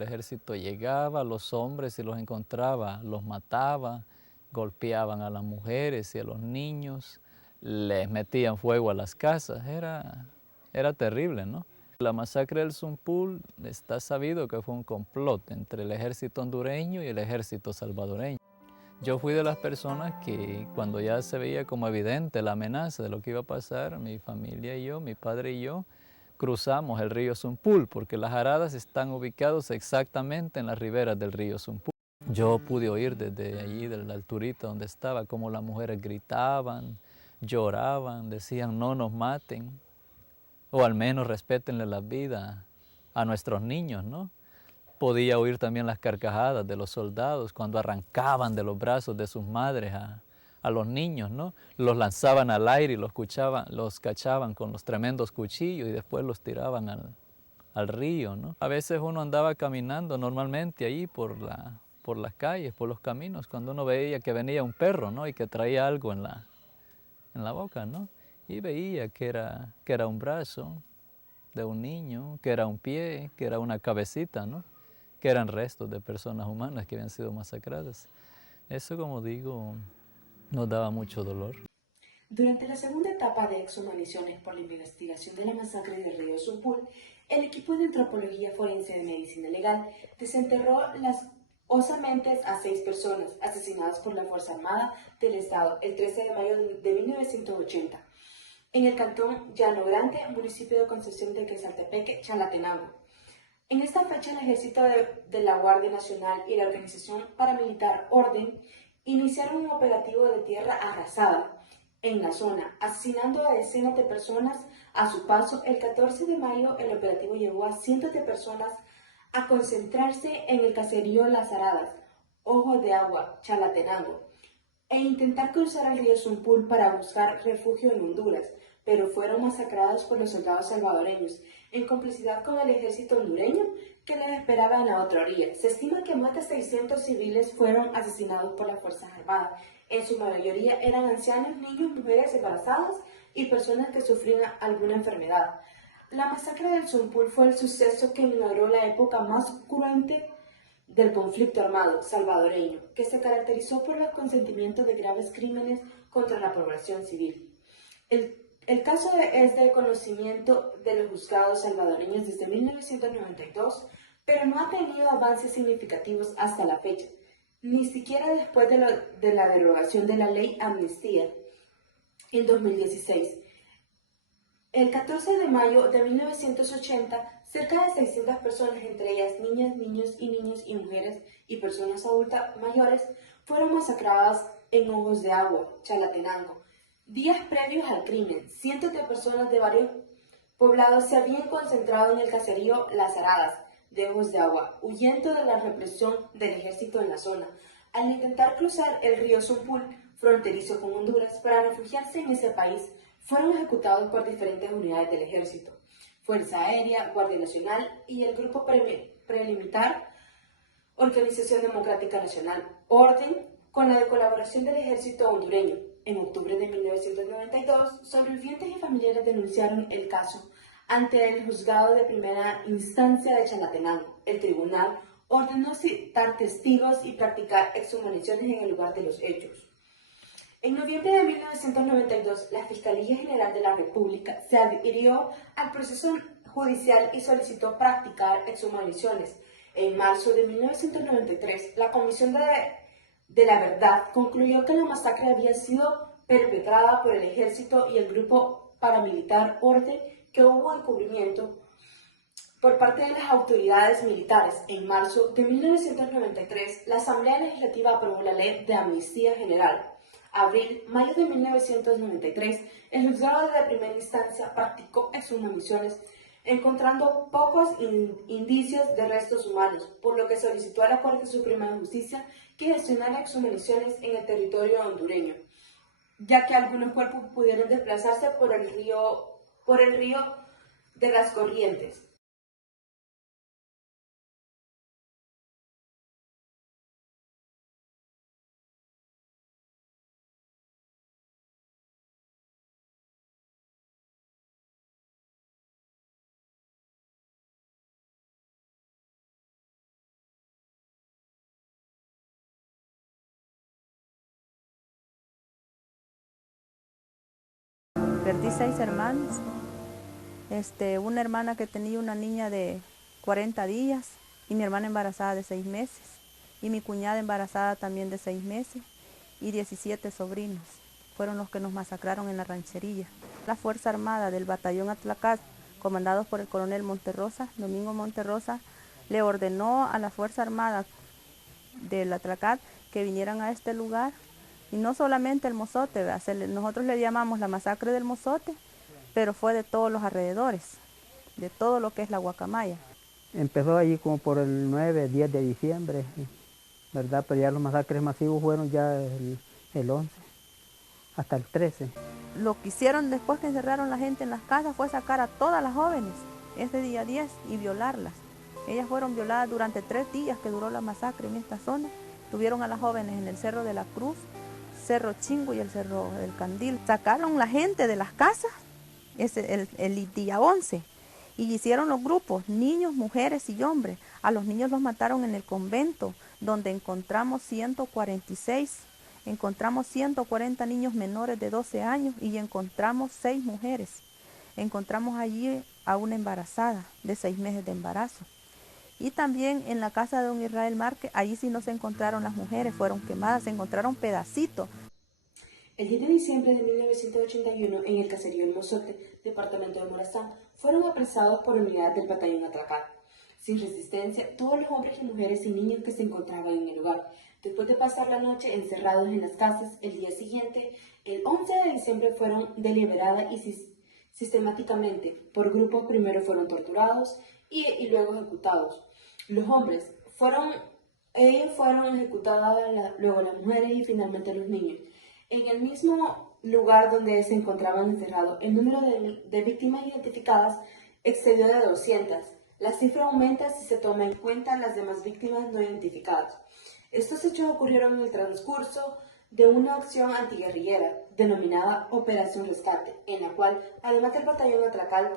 El ejército llegaba, los hombres si los encontraba, los mataba, golpeaban a las mujeres y a los niños, les metían fuego a las casas, era terrible, ¿no? La masacre del Zumpul está sabido que fue un complot entre el ejército hondureño y el ejército salvadoreño. Yo fui de las personas que cuando ya se veía como evidente la amenaza de lo que iba a pasar, mi familia y yo, mi padre y yo, cruzamos el río Zumpul, porque las aradas están ubicadas exactamente en las riberas del río Zumpul. Yo pude oír desde allí, de la alturita donde estaba, cómo las mujeres gritaban, lloraban, decían no nos maten, o al menos respétenle la vida a nuestros niños, ¿no? Podía oír también las carcajadas de los soldados cuando arrancaban de los brazos de sus madres a los niños, ¿no? Los lanzaban al aire y los cachaban con los tremendos cuchillos y después los tiraban al río, ¿no? A veces uno andaba caminando normalmente ahí por las calles, por los caminos, cuando uno veía que venía un perro, ¿no? Y que traía algo en la boca, ¿no? Y veía que era un brazo de un niño, que era un pie, que era una cabecita, ¿no? Que eran restos de personas humanas que habían sido masacradas. Eso, como digo, nos daba mucho dolor. Durante la segunda etapa de exhumaniciones por la investigación de la masacre del río Zumpul, el equipo de antropología forense de medicina legal desenterró las osamentes a 6 personas asesinadas por la Fuerza Armada del Estado el 13 de mayo de 1980 en el cantón Llano Grande, municipio de Concepción de Quezaltepeque, Chalatenango. En esta fecha, el ejército de la Guardia Nacional y la organización paramilitar Orden iniciaron un operativo de tierra arrasada en la zona, asesinando a decenas de personas a su paso. El 14 de mayo, el operativo llevó a cientos de personas a concentrarse en el caserío Las Aradas, Ojos de Agua, Chalatenango, e intentar cruzar el río Zumpul para buscar refugio en Honduras, pero fueron masacrados por los soldados salvadoreños, en complicidad con el ejército hondureño que les esperaba en la otra orilla. Se estima que más de 600 civiles fueron asesinados por las Fuerzas Armadas. En su mayoría eran ancianos, niños, mujeres embarazadas y personas que sufrían alguna enfermedad. La masacre del Zumpul fue el suceso que inauguró la época más cruenta del conflicto armado salvadoreño, que se caracterizó por el consentimiento de graves crímenes contra la población civil. El caso es de conocimiento de los juzgados salvadoreños desde 1992, pero no ha tenido avances significativos hasta la fecha, ni siquiera después de la derogación de la ley amnistía en 2016. El 14 de mayo de 1980, cerca de 600 personas, entre ellas niñas, niños y mujeres y personas adultas mayores, fueron masacradas en Ojos de Agua, Chalatenango. Días previos al crimen, cientos de personas de varios poblados se habían concentrado en el caserío Las Aradas de Ojos de Agua, huyendo de la represión del ejército en la zona. Al intentar cruzar el río Zumpul, fronterizo con Honduras, para refugiarse en ese país, fueron ejecutados por diferentes unidades del ejército, Fuerza Aérea, Guardia Nacional y el Grupo Prelimitar Organización Democrática Nacional, Orden, con la colaboración del ejército hondureño. En octubre de 1992, sobrevivientes y familiares denunciaron el caso ante el juzgado de primera instancia de Chalatenango. El tribunal ordenó citar testigos y practicar exhumaniciones en el lugar de los hechos. En noviembre de 1992, la Fiscalía General de la República se adhirió al proceso judicial y solicitó practicar exhumaniciones. En marzo de 1993, la Comisión de la Verdad concluyó que la masacre había sido perpetrada por el ejército y el grupo paramilitar Orden, que hubo encubrimiento por parte de las autoridades militares. En marzo de 1993, la Asamblea Legislativa aprobó la Ley de Amnistía General. Mayo de 1993, el juzgado de primera instancia practicó exhumaciones, encontrando pocos indicios de restos humanos, por lo que solicitó a la Corte Suprema de Justicia que gestionara exhumaciones en el territorio hondureño, ya que algunos cuerpos pudieron desplazarse por el río de las Corrientes. Perdí 6 hermanos. Una hermana que tenía una niña de 40 días y mi hermana embarazada de 6 meses y mi cuñada embarazada también de 6 meses y 17 sobrinos. Fueron los que nos masacraron en la ranchería. La Fuerza Armada del Batallón Atlacat, comandados por el coronel Monterrosa, Domingo Monterrosa, le ordenó a la Fuerza Armada del Atlacat que vinieran a este lugar, y no solamente el Mozote, nosotros le llamamos la masacre del Mozote, pero fue de todos los alrededores, de todo lo que es la Guacamaya. Empezó allí como por el 9, 10 de diciembre, ¿verdad? Pero ya los masacres masivos fueron ya el 11, hasta el 13. Lo que hicieron después que encerraron la gente en las casas fue sacar a todas las jóvenes ese día 10 y violarlas. Ellas fueron violadas durante 3 días que duró la masacre en esta zona. Tuvieron a las jóvenes en el Cerro de la Cruz, Cerro Chingo y el Cerro del Candil. Sacaron la gente de las casas el día 11 y hicieron los grupos, niños, mujeres y hombres. A los niños los mataron en el convento, donde encontramos 146, encontramos 140 niños menores de 12 años y encontramos 6 mujeres. Encontramos allí a una embarazada de 6 meses de embarazo. Y también en la casa de don Israel Márquez, allí sí no se encontraron las mujeres, fueron quemadas, se encontraron pedacitos. El 10 de diciembre de 1981, en el caserío El Mozote, departamento de Morazán, fueron apresados por unidades del batallón Atlacat. Sin resistencia, todos los hombres y mujeres y niños que se encontraban en el lugar. Después de pasar la noche encerrados en las casas, el día siguiente, el 11 de diciembre, fueron deliberadas y sistemáticamente, por grupos, primero fueron torturados y luego ejecutados. Los hombres fueron ejecutados, luego las mujeres y finalmente los niños. En el mismo lugar donde se encontraban encerrados, el número de víctimas identificadas excedió de 200. La cifra aumenta si se toma en cuenta las demás víctimas no identificadas. Estos hechos ocurrieron en el transcurso de una acción antiguerrillera denominada Operación Rescate, en la cual, además del batallón Atlacat,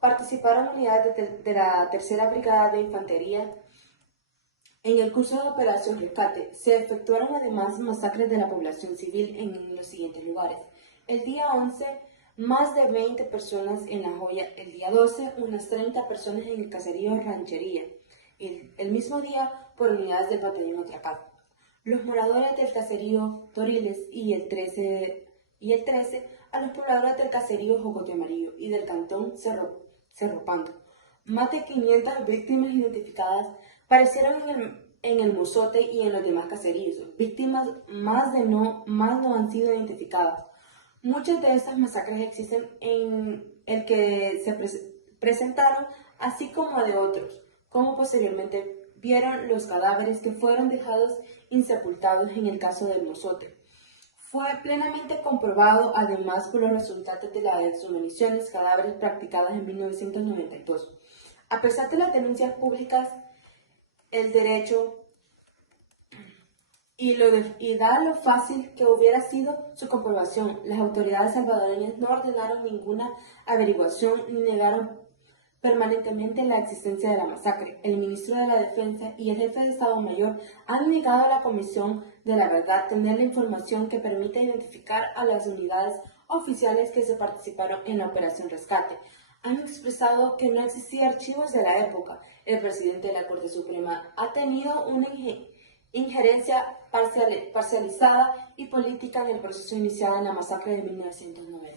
participaron unidades de la Tercera Brigada de Infantería. En el curso de Operación Rescate se efectuaron además masacres de la población civil en los siguientes lugares. El día 11, más de 20 personas en La Joya. El día 12, unas 30 personas en el caserío Ranchería. El mismo día, por unidades del batallón Atlacat. Los moradores del caserío Toriles y el 13, a los pobladores del caserío Jocote Amarillo y del cantón Cerro Pando. Más de 500 víctimas identificadas aparecieron en el Mozote y en los demás caseríos. Víctimas más no han sido identificadas. Muchas de estas masacres existen en el que se presentaron, así como de otros, como posteriormente vieron los cadáveres que fueron dejados insepultados en el caso del Mozote. Fue plenamente comprobado además por los resultados de las exhumaciones cadáveres practicadas en 1992. A pesar de las denuncias públicas, el derecho y da lo fácil que hubiera sido su comprobación, las autoridades salvadoreñas no ordenaron ninguna averiguación ni negaron permanentemente la existencia de la masacre. El ministro de la Defensa y el jefe de Estado Mayor han negado a la Comisión de la Verdad tener la información que permita identificar a las unidades oficiales que se participaron en la Operación Rescate. Han expresado que no existían archivos de la época. El presidente de la Corte Suprema ha tenido una injerencia parcializada y política en el proceso iniciado en la masacre de 1990.